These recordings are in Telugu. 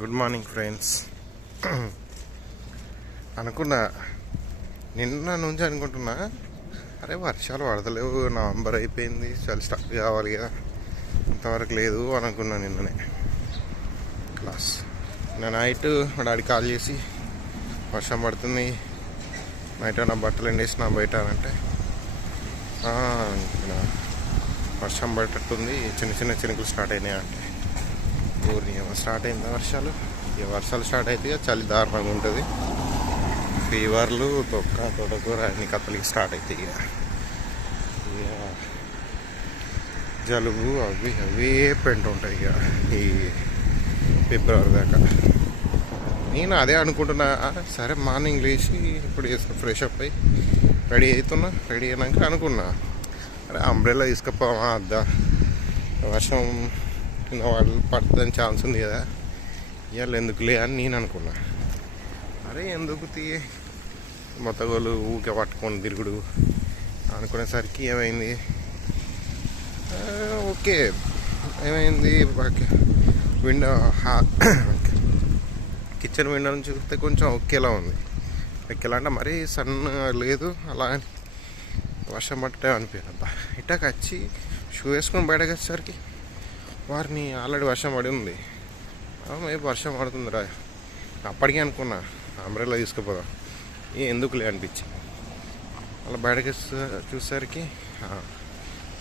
గుడ్ మార్నింగ్ ఫ్రెండ్స్ అనుకున్నా నిన్న నుంచి అనుకుంటున్నా అరే వర్షాలు పడతలేవు నవంబర్ అయిపోయింది చాలా స్టార్ట్ కావాలి కదా ఇంతవరకు లేదు అనుకున్నా నిన్ననే. క్లాస్ నిన్న నైట్ మా డాడీ కాల్ చేసి వర్షం పడుతుంది నైట్ నా బట్టలు ఎండేసిన బయట అంటే వర్షం పడేటట్టుంది చిన్న చిన్న చినుకులు స్టార్ట్ అయినాయి అంటే. ఊరిని ఏమో స్టార్ట్ అయిందా వర్షాలు? ఇక వర్షాలు స్టార్ట్ అయితే చలి దారుణంగా ఉంటుంది. ఫీవర్లు తొక్క తొడకూర అన్ని కథలకి స్టార్ట్ అవుతాయి ఇక. ఇక జలుబు అవి అవే పెంట ఉంటాయి ఇక ఈ ఫిబ్రవరి దాకా. నేను అదే అనుకుంటున్నా సరే మార్నింగ్ లేచి ఇప్పుడు ఫ్రెష్ అప్ అయ్యి రెడీ అవుతున్నా రెడీ అయినాక అనుకున్నా. అరే అంబ్రెల్లా తీసుకుపోవా అద్దా. వర్షం కింద వాళ్ళు పడుతుందని ఛాన్స్ ఉంది కదా. ఇవాళ ఎందుకులే అని నేను అనుకున్నా. అరే ఎందుకు తీ? మొత్తగోలు ఊకే పట్టుకొని తిరుగుడు అనుకునేసరికి ఏమైంది? ఓకే. ఏమైంది? విండో కిచెన్ విండో నుంచి చూస్తే కొంచెం ఒకేలా ఉంది. ఒకేలా అంటే మరీ సన్ లేదు అలా అని వర్షం పట్టే అనిపించింది అబ్బా ఇటాక వచ్చి షూ వేసుకొని బయటకు వచ్చేసరికి వారిని ఆల్రెడీ వర్షం పడి ఉంది. ఆ, maybe వర్షం పడుతుందిరా అప్పటికే అనుకున్నా అంబ్రెల్లా తీసుకుపోదాం. ఏ ఎందుకులే అనిపించింది. అలా బయటకి చూసేసరికి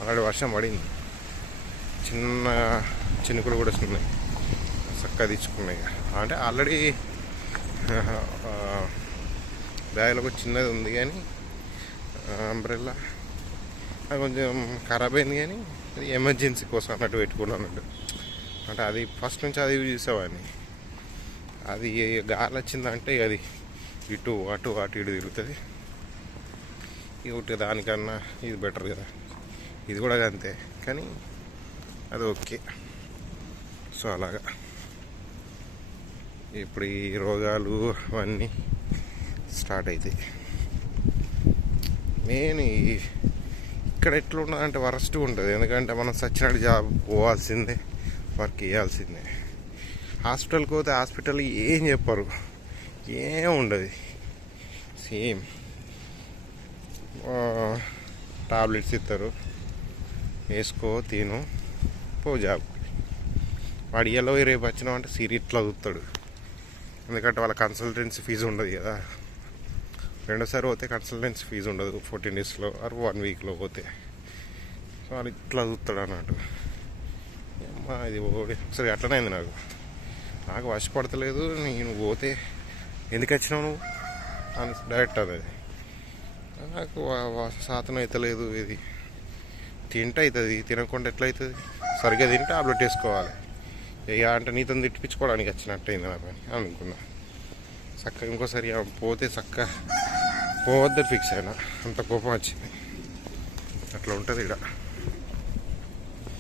ఆల్రెడీ వర్షం పడింది. చిన్న చినుకులు కూడా వస్తున్నాయి. చక్కగా తీసుకున్నాయి. అంటే ఆల్రెడీ బ్యాగ్లో ఒక చిన్నది ఉంది కానీ అంబ్రెల్లా అది కొంచెం ఖరాబ్ అయింది కానీ అది ఎమర్జెన్సీ కోసం అన్నట్టు పెట్టుకున్నానండి. అన్నట్టు అంటే అది ఫస్ట్ నుంచి అది యూజ్ చేసేవాడిని. అది గాలి వచ్చిందంటే అది ఇటు అటు అటు ఇటు తిరుగుతుంది. ఇక ఒకటి దానికన్నా ఇది బెటర్ కదా. ఇది కూడా అంతే. కానీ అది ఓకే. సో అలాగా. ఇప్పుడు ఈ రోగాలు అవన్నీ స్టార్ట్ అవుతాయి నేను ఈ ఇక్కడ ఎట్లా వరస్ట్ ఉంటుంది. ఎందుకంటే మనం సచ్చినట్టు జాబ్ పోవాల్సిందే వర్క్ చేయాల్సిందే. హాస్పిటల్కి పోతే హాస్పిటల్ ఏం చెప్పరు. ఏం ఉండదు. సేమ్. టాబ్లెట్స్ ఇస్తారు వేసుకో తిను పో జాబ్. వాడు ఇయ్యలో రేపు వచ్చినావు అంటే సిరి ఇట్లా చూస్తాడు ఎందుకంటే వాళ్ళ కన్సల్టెన్సీ ఫీజు ఉండదు కదా. రెండోసారి పోతే కన్సల్టెన్స్ ఫీజు ఉండదు. ఫోర్టీన్ డేస్లో ఆర్ వన్ వీక్లో పోతే. సో వాళ్ళు ఇట్లా చూస్తాడు అన్నట్టు. అమ్మా ఇది ఓడి. ఒకసారి అట్లనే అయింది నాకు. నాకు వశపడతలేదు నేను పోతే ఎందుకు వచ్చినావు నువ్వు? అని డైరెక్ట్ అది నాకు వా- శాతం అవుతలేదు ఇది. తింటే అవుతుంది తినకుండా ఎట్లయితుంది అవుతుంది సరిగ్గా తింటే టాబ్లెట్ వేసుకోవాలి. ఇక అంటే నీతో తిట్టించుకోవడానికి వచ్చినట్టు అయింది నాకు అని అనుకున్నాను చక్కగా ఇంకోసారి పోతే చక్క పోవద్దని ఫిక్స్ అయినా. అంత కోపం వచ్చింది. అట్లా ఉంటుంది ఇక్కడ